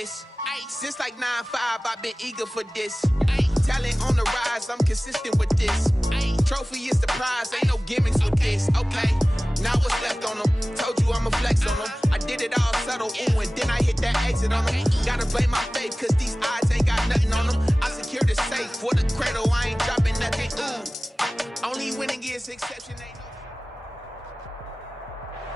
this. Since like 9-5, I've been eager for this. Talent on the rise, I'm consistent with this. Trophy is the prize, ain't no gimmicks with this. Okay, now what's left on them? Told you I'ma flex on them. I did it all subtle, ooh, and then I hit that exit on them. Gotta blame my faith, cause these odds ain't got nothing on them. I secured the safe for the cradle, I ain't dropping nothing, ooh. Only winning is exception, ain't no.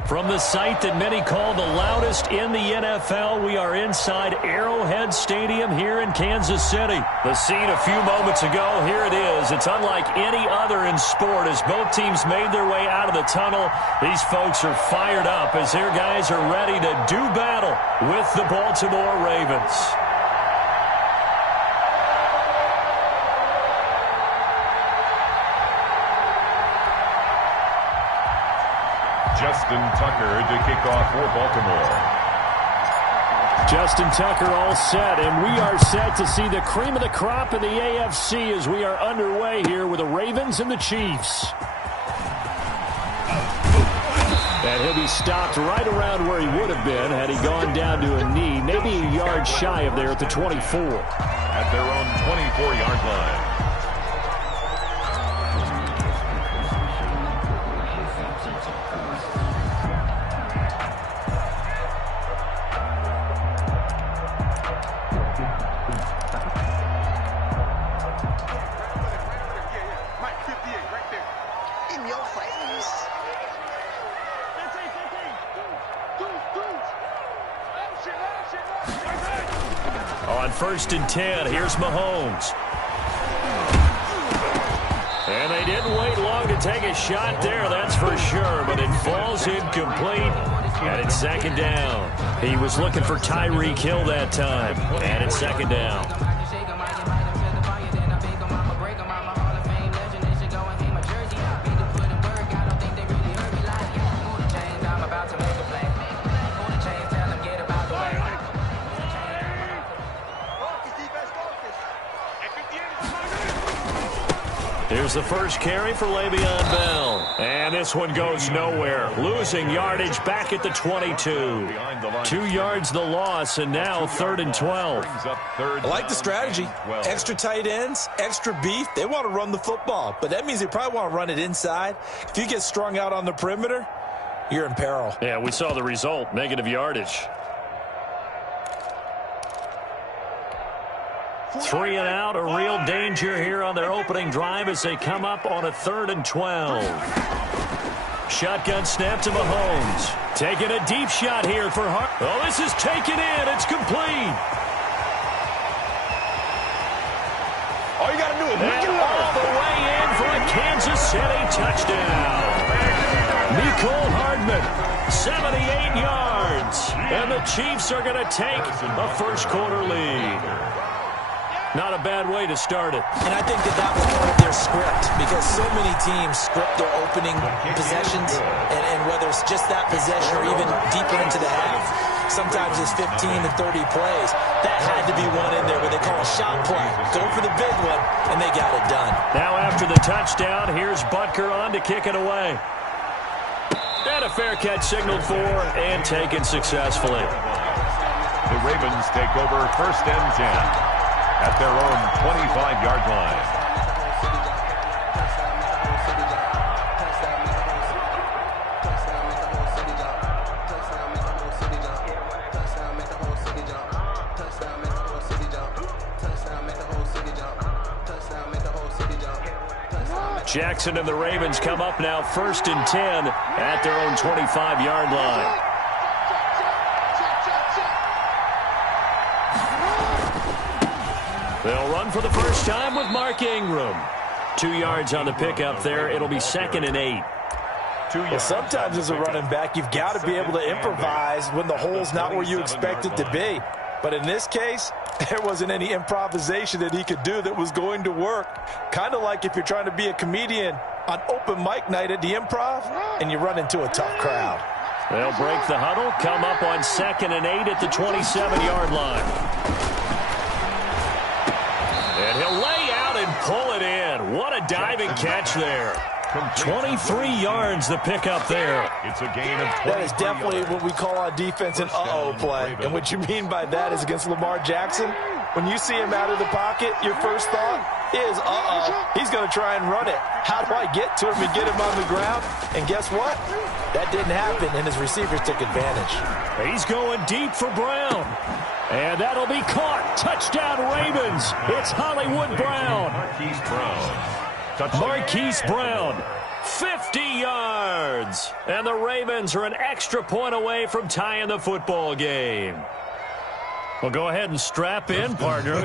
From the site that many call the loudest in the NFL, we are inside Arrowhead Stadium here in Kansas City. The scene a few moments ago, here it is. It's unlike any other in sport as both teams made their way out of the tunnel. These folks are fired up as their guys are ready to do battle with the Baltimore Ravens. Justin Tucker to kick off for Baltimore. Justin Tucker all set, and we are set to see the cream of the crop in the AFC as we are underway here with the Ravens and the Chiefs. And he'll be stopped right around where he would have been had he gone down to a knee, maybe a yard shy of there at the 24. At their own 24-yard line. On 1st and 10, here's Mahomes. And they didn't wait long to take a shot there, that's for sure, but it falls incomplete, and it's 2nd down. He was looking for Tyreek Hill that time, and it's 2nd down. Here's the first carry for Le'Veon Bell. And this one goes nowhere. Losing yardage back at the 22. 2 yards the loss, and now 3rd and 12. I like the strategy. Extra tight ends, extra beef. They want to run the football, but that means they probably want to run it inside. If you get strung out on the perimeter, you're in peril. Yeah, we saw the result, negative yardage. 3 and out, a real danger here on their opening drive as they come up on a 3rd and 12. Shotgun snap to Mahomes. Taking a deep shot here for Hart. Oh, this is taken in. It's complete. All you got to do is make it all the way in for a Kansas City touchdown. Mecole Hardman, 78 yards. And the Chiefs are going to take a first-quarter lead. Not a bad way to start it. And I think that was part of their script because so many teams script their opening possessions, and whether it's just that possession or even deeper into the half, sometimes it's 15 to 30 plays. That had to be one in there where they call a shot play. Go for the big one, and they got it done. Now after the touchdown, here's Butker on to kick it away. And a fair catch signaled for and taken successfully. The Ravens take over 1st and 10. At their own 25-yard line. Jackson and the Ravens come up now 1st and 10 at their own 25-yard line. They'll run for the first time with Mark Ingram. 2 yards on the pickup there. It'll be 2nd and 8. Well, sometimes as a running back, you've got to be able to improvise when the hole's not where you expect it to be. But in this case, there wasn't any improvisation that he could do that was going to work. Kind of like if you're trying to be a comedian on open mic night at the Improv and you run into a tough crowd. They'll break the huddle, come up on 2nd and 8 at the 27-yard line. And he'll lay out and pull it in. What a diving catch there. 23 yards the pickup there. It's a gain of 20. That is definitely what we call on defense an uh-oh play. And what you mean by that is against Lamar Jackson, when you see him out of the pocket, your first thought is, uh-oh, he's going to try and run it. How do I get to him and get him on the ground? And guess what? That didn't happen, and his receivers took advantage. He's going deep for Brown. And that'll be caught. Touchdown, Ravens. It's Hollywood Brown. Marquise Brown, 50 yards. And the Ravens are an extra point away from tying the football game. Well, go ahead and strap in, partner.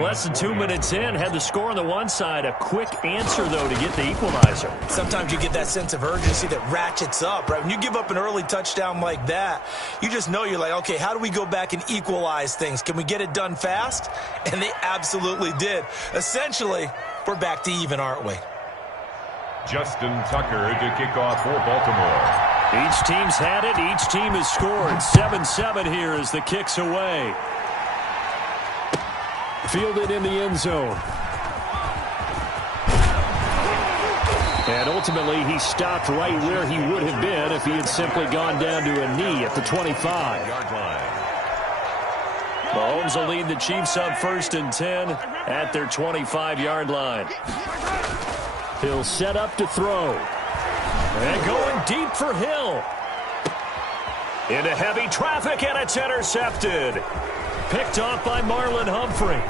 Less than 2 minutes in, had the score on the one side. A quick answer, though, to get the equalizer. Sometimes you get that sense of urgency that ratchets up, right? When you give up an early touchdown like that, you just know you're like, okay, how do we go back and equalize things? Can we get it done fast? And they absolutely did. Essentially, we're back to even, aren't we? Justin Tucker to kick off for Baltimore. Each team's had it. Each team has scored. 7-7 here as the kick's away. Fielded in the end zone. And ultimately, he stopped right where he would have been if he had simply gone down to a knee at the 25. Mahomes will lead the Chiefs up 1st and 10 at their 25-yard line. He'll set up to throw. And going deep for Hill. Into heavy traffic, and it's intercepted. Picked off by Marlon Humphrey.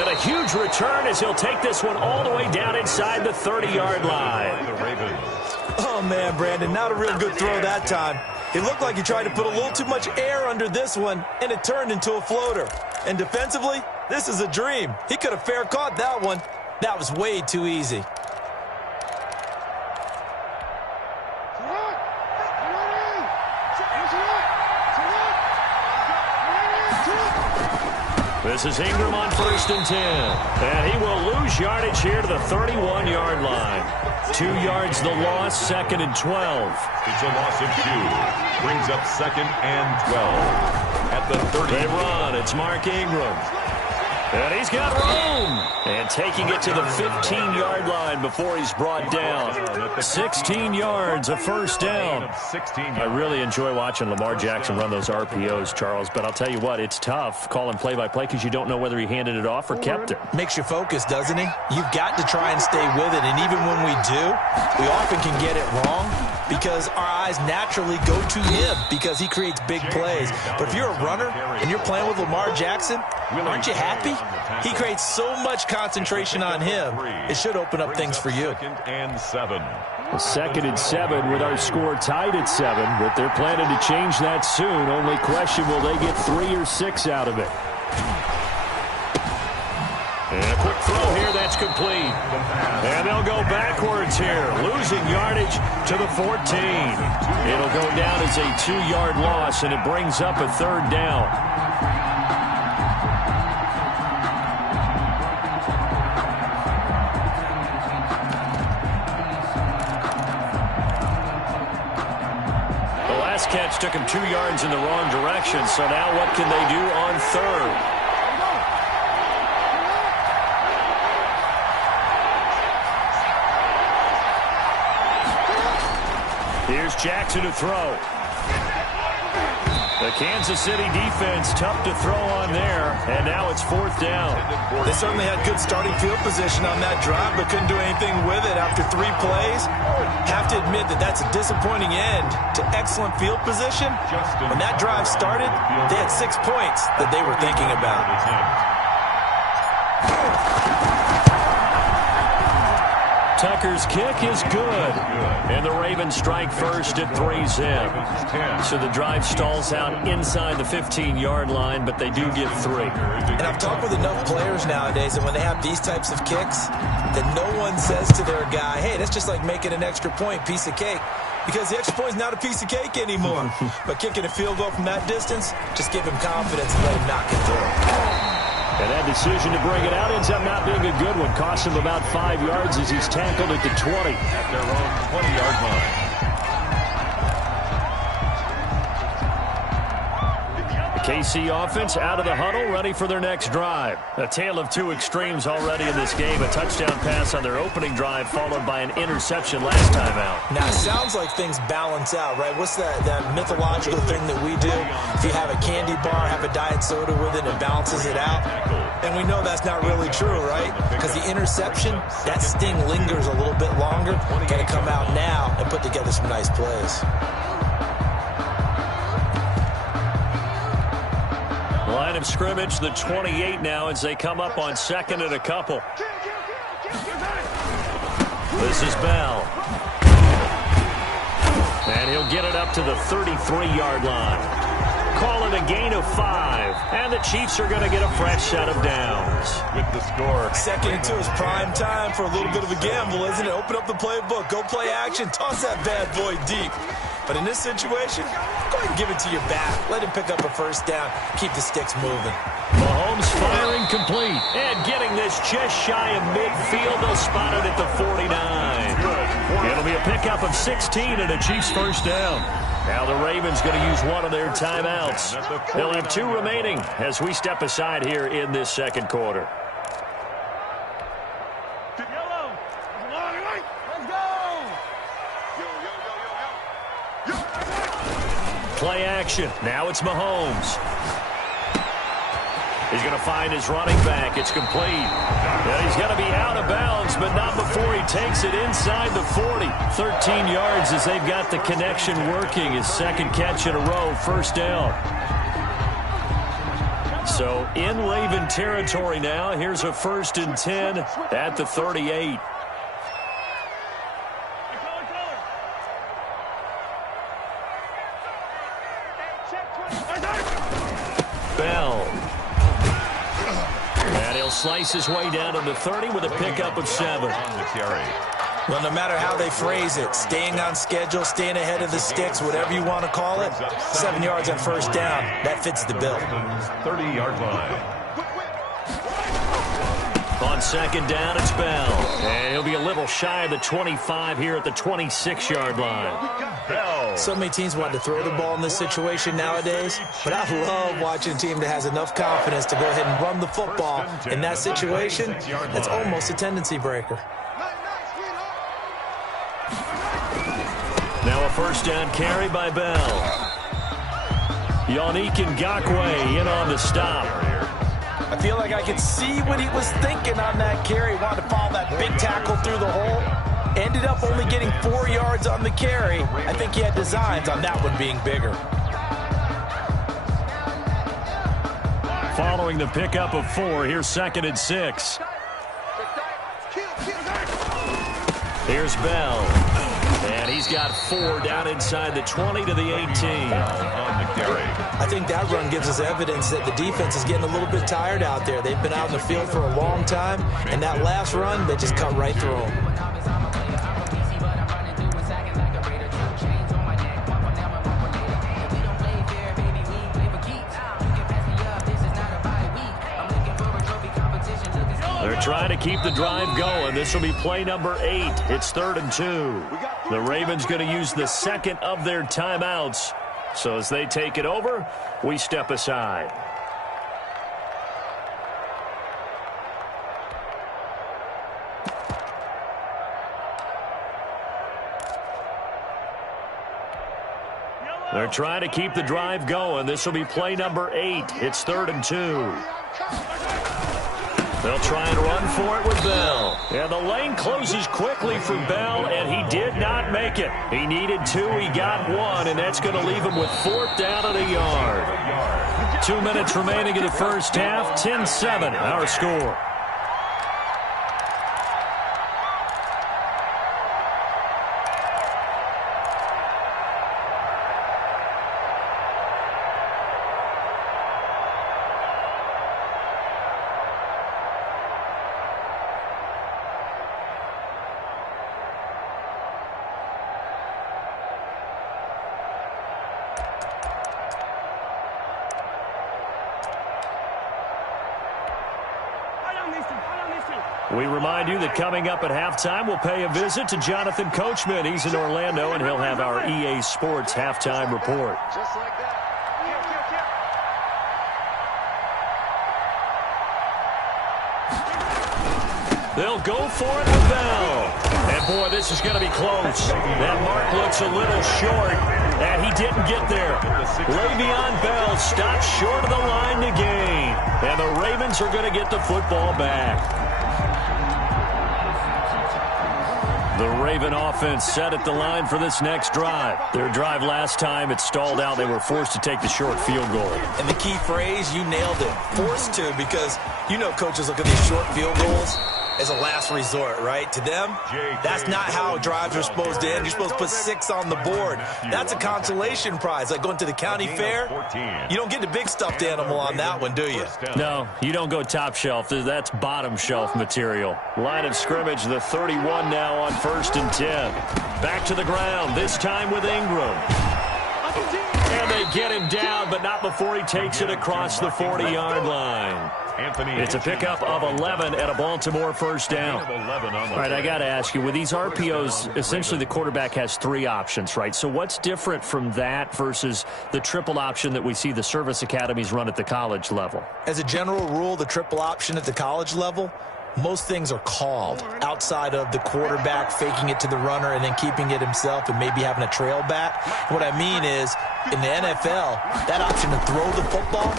And a huge return as he'll take this one all the way down inside the 30-yard line. Oh, man, Brandon, not a real good throw that time. It looked like he tried to put a little too much air under this one, and it turned into a floater. And defensively, this is a dream. He could have fair caught that one. That was way too easy. This is Ingram on 1st and 10. And he will lose yardage here to the 31-yard line. 2 yards the loss, 2nd and 12. It's a loss of 2. Brings up 2nd and 12. At the 30. They run. It's Mark Ingram. And he's got room. And taking it to the 15-yard line before he's brought down. 16 yards, a first down. I really enjoy watching Lamar Jackson run those RPOs, Charles, but I'll tell you what, it's tough calling play-by-play because you don't know whether he handed it off or kept it. Makes you focus, doesn't he? You've got to try and stay with it, and even when we do, we often can get it wrong because our eyes naturally go to him because he creates big plays. But if you're a runner and you're playing with Lamar Jackson, aren't you happy? He creates so much concentration on him. It should open up things for you. 2nd and 7. 2nd and 7 with our score tied at 7, but they're planning to change that soon. Only question, will they get 3 or 6 out of it? And a quick throw here, that's complete. And they'll go backwards here, losing yardage to the 14. It'll go down as a 2-yard loss, and it brings up a 3rd down. Catch took him 2 yards in the wrong direction, so now what can they do on 3rd? Here's Jackson to throw. The Kansas City defense tough to throw on there, and now it's 4th down. They certainly had good starting field position on that drive, but couldn't do anything with it after 3 plays. Have to admit that that's a disappointing end to excellent field position. When that drive started, they had 6 points that they were thinking about. Tucker's kick is good. And the Ravens strike first at 3-zip. So the drive stalls out inside the 15-yard line, but they do get 3. And I've talked with enough players nowadays, and when they have these types of kicks, that no one says to their guy, hey, that's just like making an extra point, piece of cake. Because the extra point is not a piece of cake anymore. But kicking a field goal from that distance, just give him confidence and let him knock it through. And that decision to bring it out ends up not being a good one. Cost him about 5 yards as he's tackled at the 20. At their own 20-yard line. The KC offense out of the huddle, ready for their next drive. A tale of two extremes already in this game. A touchdown pass on their opening drive, followed by an interception last time out. Now, it sounds like things balance out, right? What's that mythological thing that we do? If you have a candy bar, have a diet soda with it, it balances it out. And we know that's not really true, right? Because the interception, that sting lingers a little bit longer. Got to come out now and put together some nice plays. Line of scrimmage, the 28 now as they come up on second and a couple. This is Bell. And he'll get it up to the 33-yard line. Call it a gain of 5. And the Chiefs are going to get a fresh set of downs. With the score. Second and 2 is prime time for a little bit of a gamble, isn't it? Open up the playbook, go play action, toss that bad boy deep. But in this situation, go ahead and give it to your back. Let him pick up a first down. Keep the sticks moving. Mahomes firing complete. And getting this just shy of midfield. They'll spot it at the 49. It'll be a pickup of 16 and a Chiefs first down. Now the Ravens going to use one of their timeouts. They'll have 2 remaining as we step aside here in this second quarter. Play action. Now it's Mahomes. He's going to find his running back. It's complete. And he's going to be out of bounds, but not before he takes it inside the 40. 13 yards as they've got the connection working. His second catch in a row, first down. So in Raven territory now. Here's a 1st and 10 at the 38. Bell. And he'll slice his way down to the 30 with a pickup of 7. Well, no matter how they phrase it, staying on schedule, staying ahead of the sticks, whatever you want to call it, 7 yards on first down, that fits the bill. 30-yard line. On second down, it's Bell. And he'll be a little shy of the 25 here at the 26-yard line. Bell. So many teams want to throw the ball in this situation nowadays, but I love watching a team that has enough confidence to go ahead and run the football. In that situation, that's almost a tendency breaker. Now a first down carry by Bell. Yannick Ngakoue in on the stop. I feel like I could see what he was thinking on that carry. He wanted to follow that big tackle through the hole. Ended up only getting 4 yards on the carry. I think he had designs on that one being bigger. Following the pickup of 4, here's 2nd and 6. Here's Bell. And he's got 4 down inside the 20 to the 18. On the carry. I think that run gives us evidence that the defense is getting a little bit tired out there. They've been out in the field for a long time, and that last run, they just cut right through them. They're trying to keep the drive going. This will be play number 8. It's 3rd and 2. The Ravens going to use the second of their timeouts. So as they take it over, we step aside. They're trying to keep the drive going. This will be play number 8. It's 3rd and 2. They'll try and run for it with Bell. And the lane closes quickly for Bell, and he did not make it. He needed 2, he got 1, and that's going to leave him with 4th down and a yard. 2 minutes remaining in the first half, 10-7, our score. We remind you that coming up at halftime, we'll pay a visit to Jonathan Coachman. He's in Orlando, and he'll have our EA Sports halftime report. Just like that. They'll go for it with Bell. And, boy, this is going to be close. That mark looks a little short, and he didn't get there. Le'Veon Bell stopped short of the line to gain. And the Ravens are going to get the football back. The Raven offense set at the line for this next drive. Their drive last time, it stalled out. They were forced to take the short field goal. And the key phrase, you nailed it, forced to, because you know coaches look at these short field goals as a last resort, right? To them, that's not how drives are supposed to end. You're supposed to put 6 on the board. That's a consolation prize, like going to the county fair. You don't get the big stuffed animal on that one, do you? No, you don't go top shelf. That's bottom shelf material. Line of scrimmage, the 31 now on 1st and 10. Back to the ground, this time with Ingram. And they get him down, but not before he takes it across the 40-yard line. It's a pickup of 11 and a Baltimore first down. All right, I got to ask you, with these RPOs, essentially the quarterback has 3 options, right? So what's different from that versus the triple option that we see the service academies run at the college level? As a general rule, the triple option at the college level, most things are called outside of the quarterback faking it to the runner and then keeping it himself and maybe having a trail back. What I mean is, in the NFL, that option to throw the football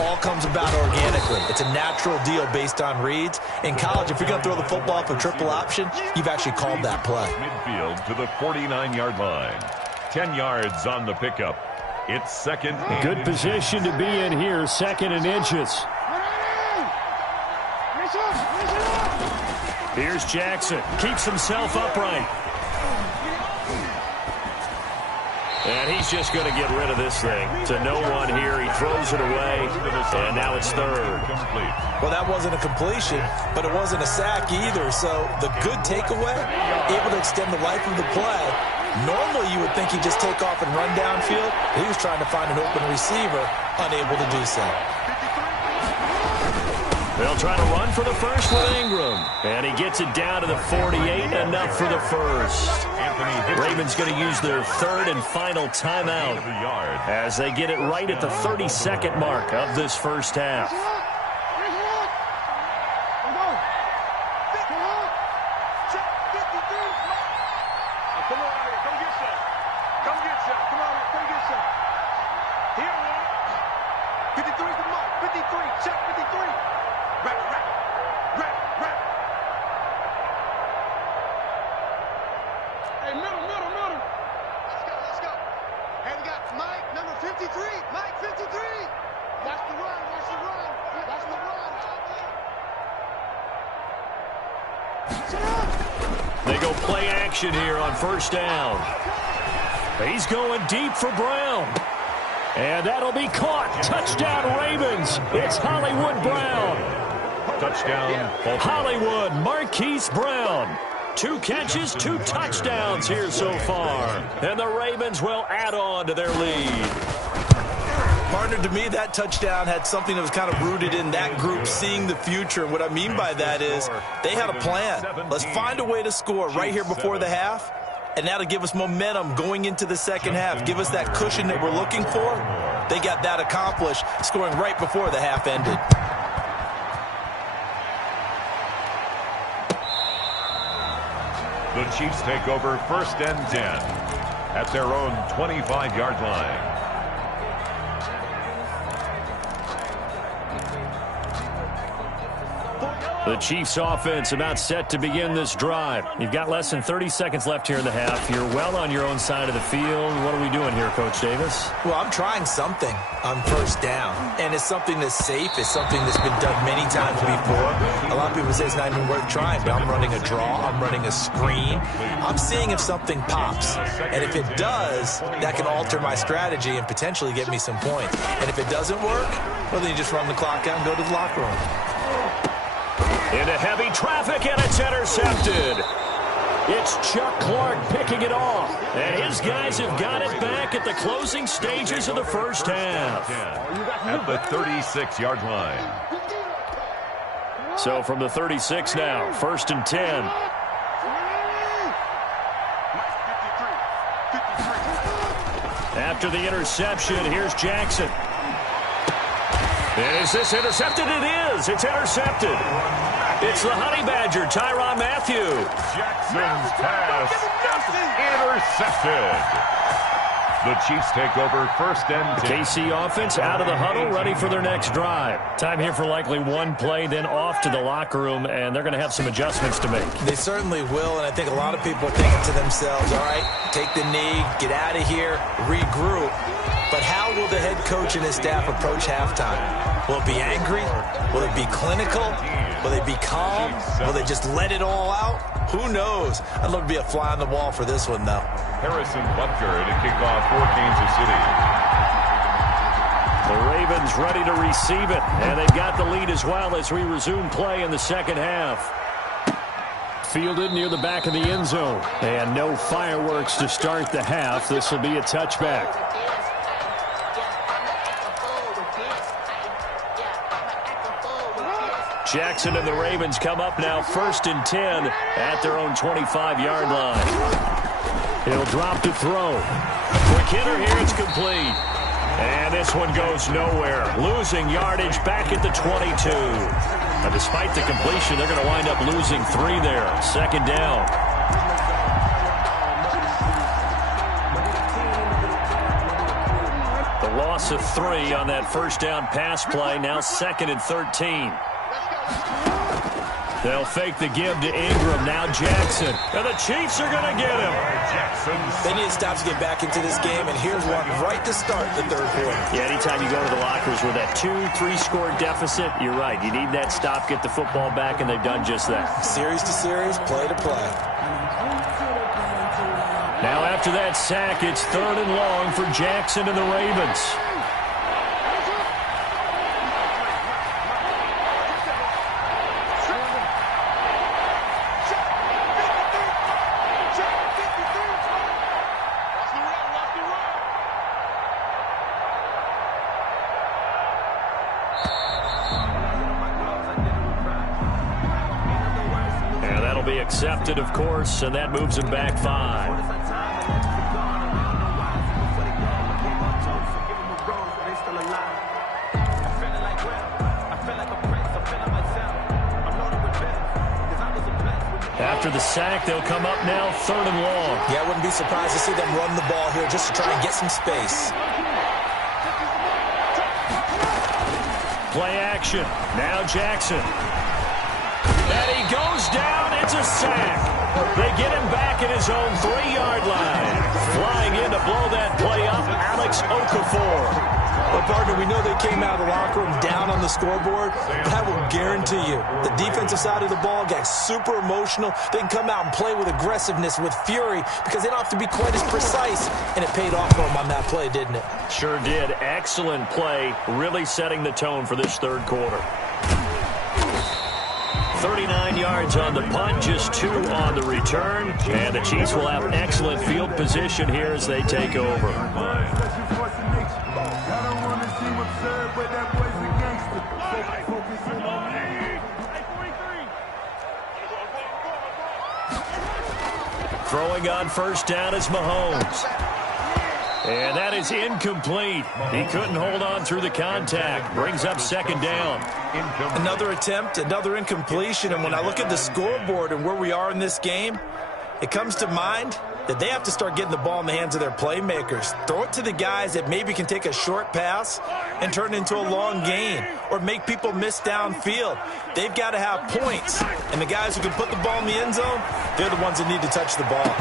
all comes about organically. It's a natural deal based on reads. In college, if you're going to throw the football for triple option, you've actually called that play. Midfield to the 49-yard line. 10 yards on the pickup. It's second. Good position to be in here, 2nd and inches. Here's Jackson. Keeps himself upright. And he's just going to get rid of this thing. To no one here. He throws it away. And now it's 3rd. Well, that wasn't a completion, but it wasn't a sack either. So the good takeaway, able to extend the life of the play. Normally you would think he'd just take off and run downfield. He was trying to find an open receiver, unable to do so. They'll try to run for the first with Ingram. And he gets it down to the 48, enough for the first. Ravens going to use their 3rd and final timeout as they get it right at the 32nd mark of this first half. They go play action here on first down. He's going deep for Brown. And that'll be caught. Touchdown, Ravens. It's Hollywood Brown. Touchdown, Hollywood, Marquise Brown. 2 catches, 2 touchdowns here so far. And the Ravens will add on to their lead. Partner, to me, that touchdown had something that was kind of rooted in that group seeing the future. And what I mean by that is they had a plan. Let's find a way to score right here before the half, and that'll give us momentum going into the second half, give us that cushion that we're looking for. They got that accomplished, scoring right before the half ended. The Chiefs take over 1st and 10 at their own 25-yard line. The Chiefs offense about set to begin this drive. You've got less than 30 seconds left here in the half. You're well on your own side of the field. What are we doing here, Coach Davis? Well, I'm trying something on first down, and it's something that's safe. It's something that's been done many times before. A lot of people say it's not even worth trying, but I'm running a draw. I'm running a screen. I'm seeing if something pops, and if it does, that can alter my strategy and potentially get me some points. And if it doesn't work, well, then you just run the clock out and go to the locker room. Into heavy traffic, and it's intercepted. It's Chuck Clark picking it off. And his guys have got it back at the closing stages of the first half. At the 36-yard line. So from the 36 now, 1st and 10. After the interception, here's Jackson. And is this intercepted? It is. It's intercepted. It's the Honey Badger, Tyrann Mathieu. Jackson's pass intercepted. The Chiefs take over first and 10. KC offense out of the huddle, ready for their next drive. Time here for likely one play, then off to the locker room, and they're going to have some adjustments to make. They certainly will, and I think a lot of people are thinking to themselves, all right, take the knee, get out of here, regroup. But how will the head coach and his staff approach halftime? Will it be angry? Will it be clinical? Will they be calm? Will they just let it all out? Who knows? I'd love to be a fly on the wall for this one, though. Harrison Butker to kick off for Kansas City. The Ravens ready to receive it, and they've got the lead as well as we resume play in the second half. Fielded near the back of the end zone, and no fireworks to start the half. This will be a touchback. Jackson and the Ravens come up now first and 10 at their own 25-yard line. He'll drop to throw. Quick hitter here, it's complete. And this one goes nowhere. Losing yardage back at the 22. Now, despite the completion, they're going to wind up losing 3 there. Second down. The loss of 3 on that first down pass play. Now second and 13. They'll fake the give to Ingram. Now Jackson. And the Chiefs are going to get him. They need to stop to get back into this game, and here's one right to start the third quarter. Yeah, anytime you go to the lockers with that 2-3 score deficit, you're right. You need that stop, get the football back, and they've done just that. Series to series, play to play. Now after that sack, it's third and long for Jackson and the Ravens. Accepted, of course, and that moves him back 5. After the sack, they'll come up now third and long. Yeah, I wouldn't be surprised to see them run the ball here just to try and get some space. Play action. Now Jackson. And he goes down. It's a sack. They get him back at his own 3-yard line. Flying in to blow that play up, Alex Okafor. Well, partner, we know they came out of the locker room down on the scoreboard, but I will guarantee you the defensive side of the ball got super emotional. They can come out and play with aggressiveness, with fury, because they don't have to be quite as precise, and it paid off for them on that play, didn't it? Sure did. Excellent play, really setting the tone for this third quarter. 39 yards on the punt, just 2 on the return. And the Chiefs will have excellent field position here as they take over. Throwing on first down is Mahomes. And that is incomplete. He couldn't hold on through the contact. Brings up second down. Another attempt, another incompletion. And when I look at the scoreboard and where we are in this game, it comes to mind that they have to start getting the ball in the hands of their playmakers. Throw it to the guys that maybe can take a short pass and turn it into a long gain or make people miss downfield. They've got to have points. And the guys who can put the ball in the end zone, they're the ones that need to touch the ball.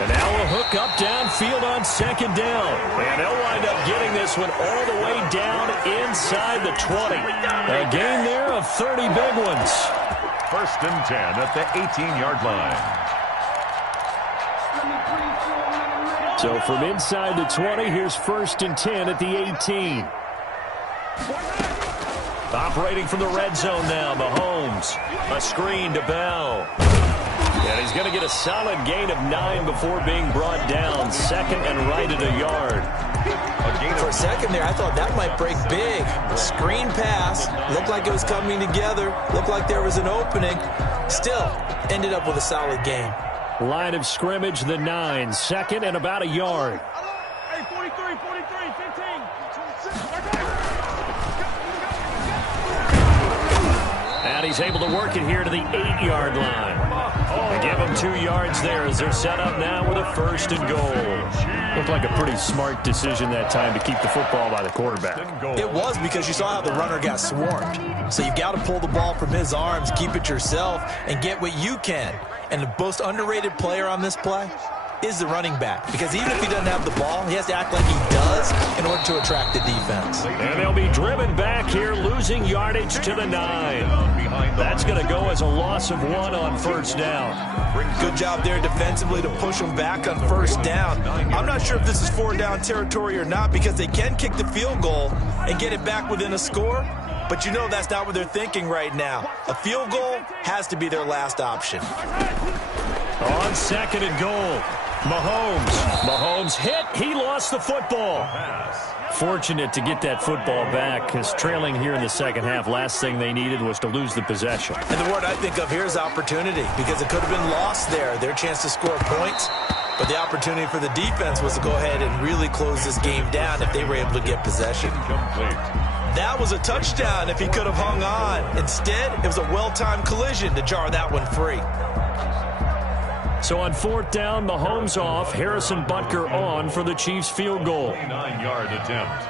And now a hook up downfield on second down. And they'll wind up getting this one all the way down inside the 20. A gain there of 30 big ones. First and 10 at the 18-yard line. So from inside the 20, here's first and 10 at the 18. Operating from the red zone now, Mahomes. A screen to Bell. And he's going to get a solid gain of 9 before being brought down. Second and right at a yard. For a second there, I thought that might break big. Screen pass. Looked like it was coming together. Looked like there was an opening. Still, ended up with a solid gain. Line of scrimmage, the 9. Second and about a yard. Hey, 43, 15. And he's able to work it here to the 8-yard line. They give him 2 yards there as they're set up now with a 1st and goal. Looked like a pretty smart decision that time to keep the football by the quarterback. It was, because you saw how the runner got swarmed. So you've got to pull the ball from his arms, keep it yourself, and get what you can. And the most underrated player on this play is the running back, because even if he doesn't have the ball, he has to act like he does in order to attract the defense. And they'll be driven back here, losing yardage to the 9. That's going to go as a loss of 1 on 1st down. Good job there defensively to push them back on 1st down. I'm not sure if this is 4-down territory or not, because they can kick the field goal and get it back within a score, but you know that's not what they're thinking right now. A field goal has to be their last option. On 2nd and goal, Mahomes hit. He lost the football. Fortunate to get that football back, because trailing here in the second half, last thing they needed was to lose the possession. And the word I think of here is opportunity, because it could have been lost there, their chance to score points. But the opportunity for the defense was to go ahead and really close this game down if they were able to get possession. That was a touchdown if he could have hung on. Instead, it was a well-timed collision to jar that one free. So on 4th down, Mahomes off, Harrison Butker on for the Chiefs field goal. 9-yard attempt.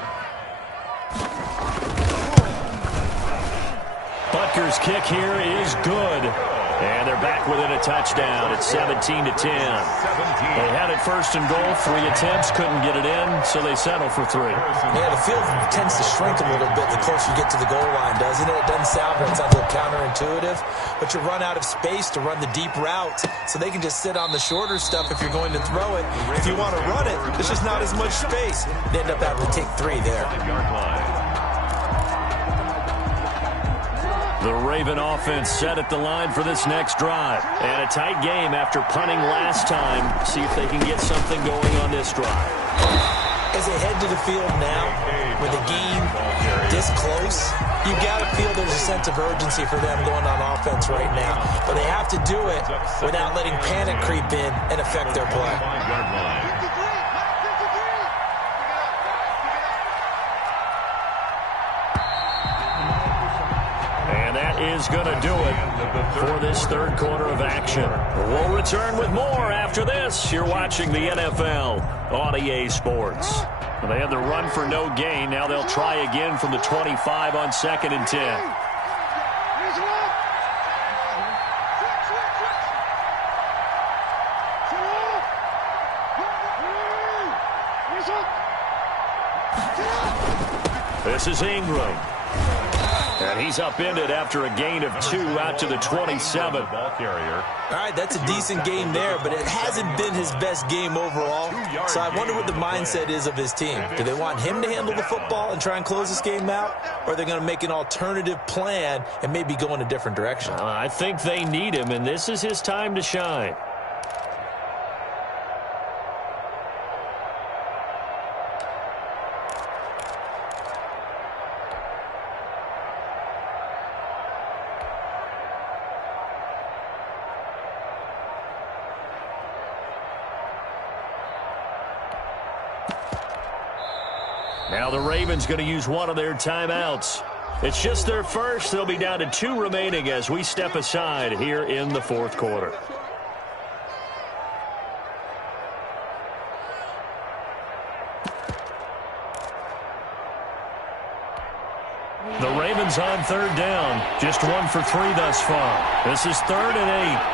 Butker's kick here is good. And they're back within a touchdown. It's 17-10. They had it 1st and goal, 3 attempts, couldn't get it in, so they settle for 3. Yeah, the field tends to shrink a little bit the closer you get to the goal line, doesn't it? It doesn't sound right. It sounds a little counterintuitive, but you run out of space to run the deep route, so they can just sit on the shorter stuff if you're going to throw it. If you want to run it, there's just not as much space. They end up having to take 3 there. The Raven offense set at the line for this next drive. And a tight game after punting last time. See if they can get something going on this drive. As they head to the field now, with the game this close, you've got to feel there's a sense of urgency for them going on offense right now. But they have to do it without letting panic creep in and affect their play. Is going to do it for this 3rd quarter of action. We'll return with more after this. You're watching the NFL on EA Sports. They had the run for no gain. Now they'll try again from the 25 on 2nd and 10. This is Ingram. And he's upended after a gain of 2 out to the 27. Ball carrier. All right, that's a decent game there, but it hasn't been his best game overall. So I wonder what the mindset is of his team. Do they want him to handle the football and try and close this game out? Or are they going to make an alternative plan and maybe go in a different direction? I think they need him, and this is his time to shine. Now the Ravens going to use one of their timeouts. It's just their first. They'll be down to 2 remaining as we step aside here in the 4th quarter. The Ravens on 3rd down. Just 1 for 3 thus far. This is 3rd and 8.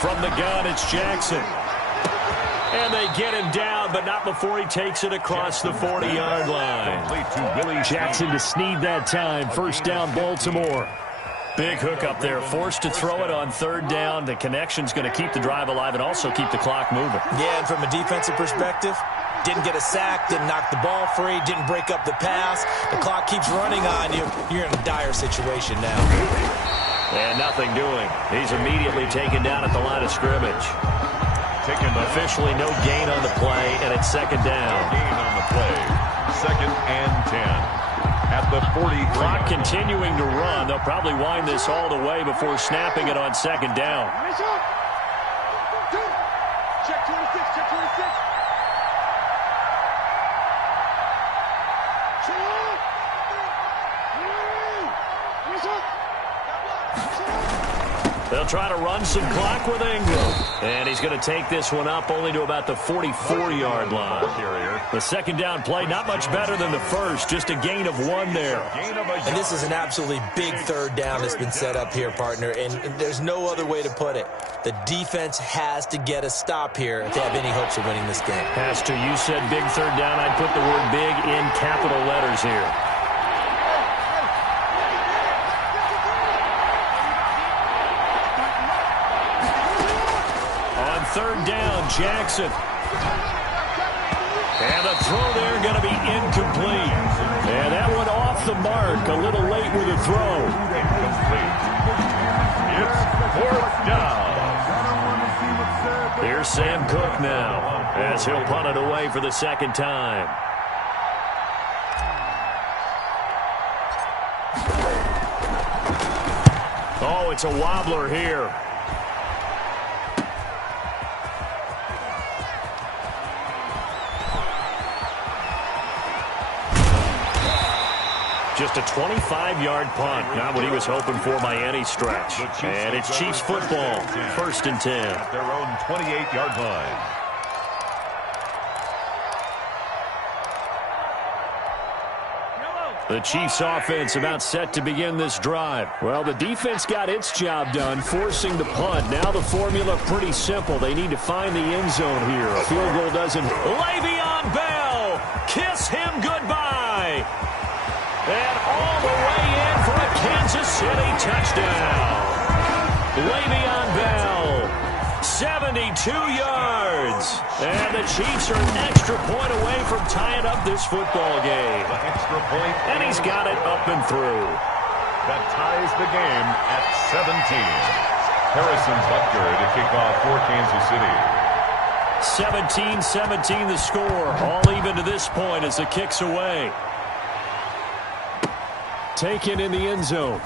From the gun, it's Jackson. And they get him down, but not before he takes it across the 40-yard line. Jackson to Snead that time. 1st down, Baltimore. Big hook up there. Forced to throw it on 3rd down. The connection's going to keep the drive alive and also keep the clock moving. Yeah, and from a defensive perspective, didn't get a sack, didn't knock the ball free, didn't break up the pass. The clock keeps running on you. You're in a dire situation now. And nothing doing. He's immediately taken down at the line of scrimmage. Officially no gain on the play, and it's 2nd down. Gain on the play. 2nd and 10. At the 40. Clock continuing to run. They'll probably wind this all the way before snapping it on 2nd down. Check 26, check 26. They'll try to run some clock with Ingram. And he's going to take this one up only to about the 44-yard line. The second down play, not much better than the first, just a gain of 1 there. And this is an absolutely big third down that's been set up here, partner, and there's no other way to put it. The defense has to get a stop here if they have any hopes of winning this game. Pastor, you said big third down. I'd put the word big in capital letters here. On third down, Jackson. And the throw there going to be incomplete. And that one off the mark, a little late with the throw. Incomplete. It's 4th down. Here's Sam Cook now, as he'll punt it away for the second time. Oh, it's a wobbler here. Just a 25-yard punt. Not what he was hoping for by any stretch. And it's Chiefs football, 1st and 10. At their own 28-yard line. The Chiefs offense about set to begin this drive. Well, the defense got its job done, forcing the punt. Now the formula pretty simple. They need to find the end zone here. A field goal doesn't. Le'Veon Bell, kiss him goodbye. And all the way in for a Kansas City touchdown. Le'Veon Bell, 72 yards. And the Chiefs are an extra point away from tying up this football game. The extra point. And he's got it up and through. That ties the game at 17. Harrison Butker to kick off for Kansas City. 17-17 the score. All even to this point as the kick's away. Taken in the end zone.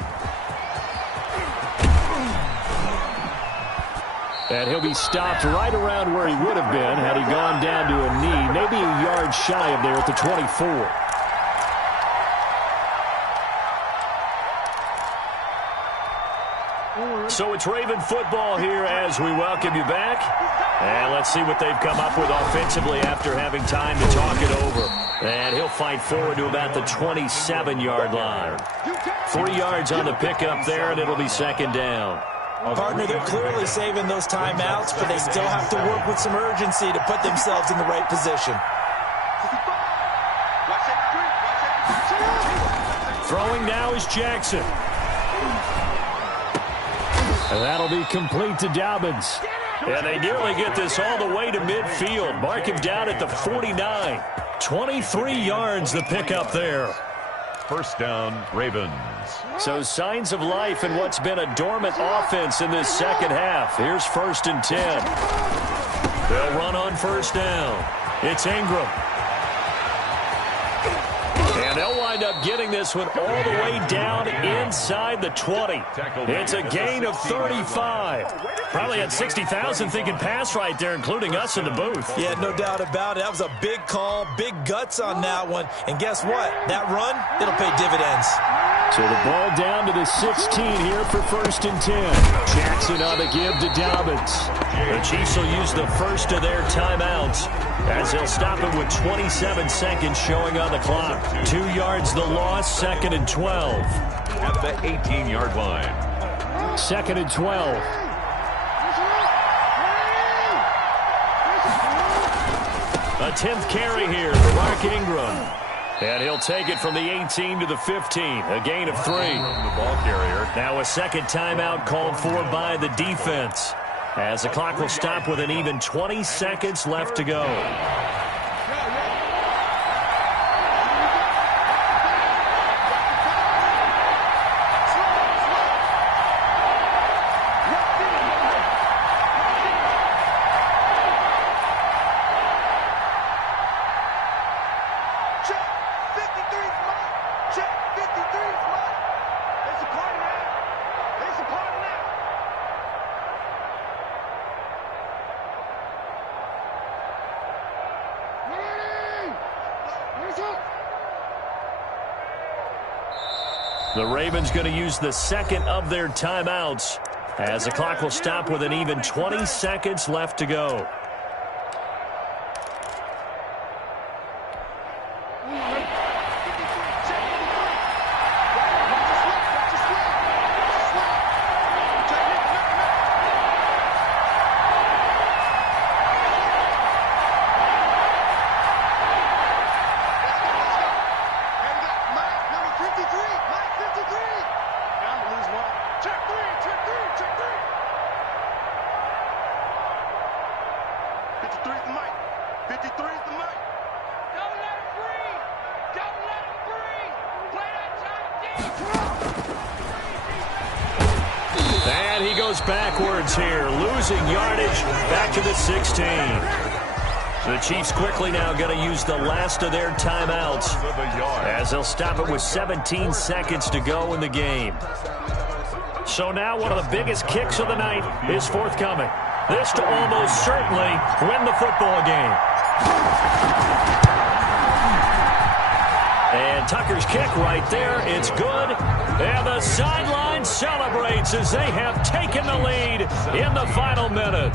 And he'll be stopped right around where he would have been had he gone down to a knee, maybe a yard shy of there at the 24. So it's Raven football here as we welcome you back. And let's see what they've come up with offensively after having time to talk it over. And he'll fight forward to about the 27-yard line. 3 yards on the pickup there, and it'll be second down. Partner, they're clearly saving those timeouts, but they still have to work with some urgency to put themselves in the right position. Throwing now is Jackson. And that'll be complete to Dobbins. And they nearly get this all the way to midfield. Mark him down at the 49. 23 yards the pickup there. First down, Ravens. So signs of life in what's been a dormant offense in this second half. Here's 1st and 10. They'll run on first down. It's Ingram. And they'll wind up getting this one all the way down inside the 20. It's a gain of 35. Probably had 60,000 thinking pass right there, including us in the booth. Yeah, no doubt about it. That was a big call, big guts on that one. And guess what? That run, it'll pay dividends. So the ball down to the 16 here for 1st and 10. Jackson on the give to Dobbins. The Chiefs will use the first of their timeouts as they'll stop it with 27 seconds showing on the clock. 2 yards the loss, 2nd and 12. At the 18-yard line. 2nd and 12. A 10th carry here for Mark Ingram. And he'll take it from the 18 to the 15. A gain of 3. The ball carrier. Now a second timeout called for by the defense, as the clock will stop with an even 20 seconds left to go. The Ravens going to use the second of their timeouts as the clock will stop with an even 20 seconds left to go. And he goes backwards here, losing yardage back to the 16. The Chiefs quickly now going to use the last of their timeouts as they'll stop it with 17 seconds to go in the game. So now one of the biggest kicks of the night is forthcoming. This to almost certainly win the football game. And Tucker's kick right there. It's good. And the sideline celebrates as they have taken the lead in the final minute.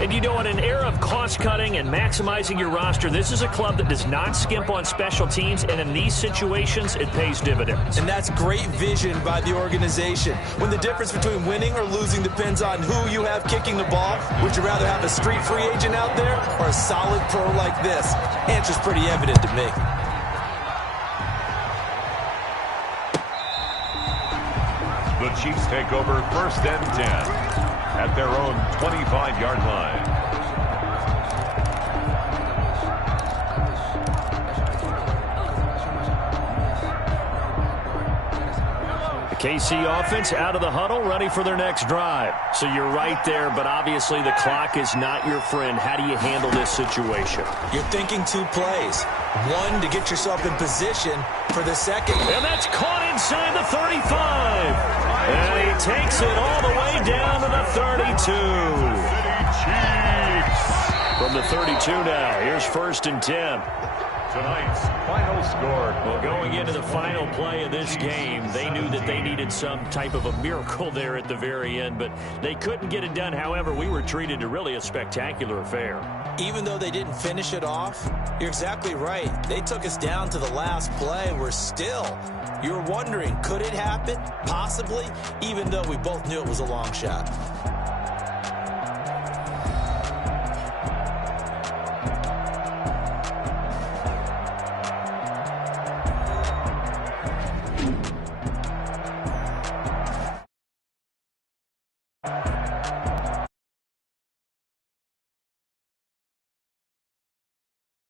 And you know, in an era of cost-cutting and maximizing your roster, this is a club that does not skimp on special teams, and in these situations, it pays dividends. And that's great vision by the organization. When the difference between winning or losing depends on who you have kicking the ball, would you rather have a street free agent out there or a solid pro like this? Answer's pretty evident to me. The Chiefs take over 1st and 10 at their own 25-yard line. The KC offense out of the huddle, ready for their next drive. So you're right there, but obviously the clock is not your friend. How do you handle this situation? You're thinking 2 plays. One, to get yourself in position for the second. And that's caught inside the 35. And he takes it all the way down to the 32. From the 32 now, here's 1st and 10. Tonight's final score. Well, going into the final play of this game, they knew that they needed some type of a miracle there at the very end, but they couldn't get it done. However, we were treated to really a spectacular affair. Even though they didn't finish it off, you're exactly right. They took us down to the last play. We're still, you're wondering, could it happen? Possibly, even though we both knew it was a long shot.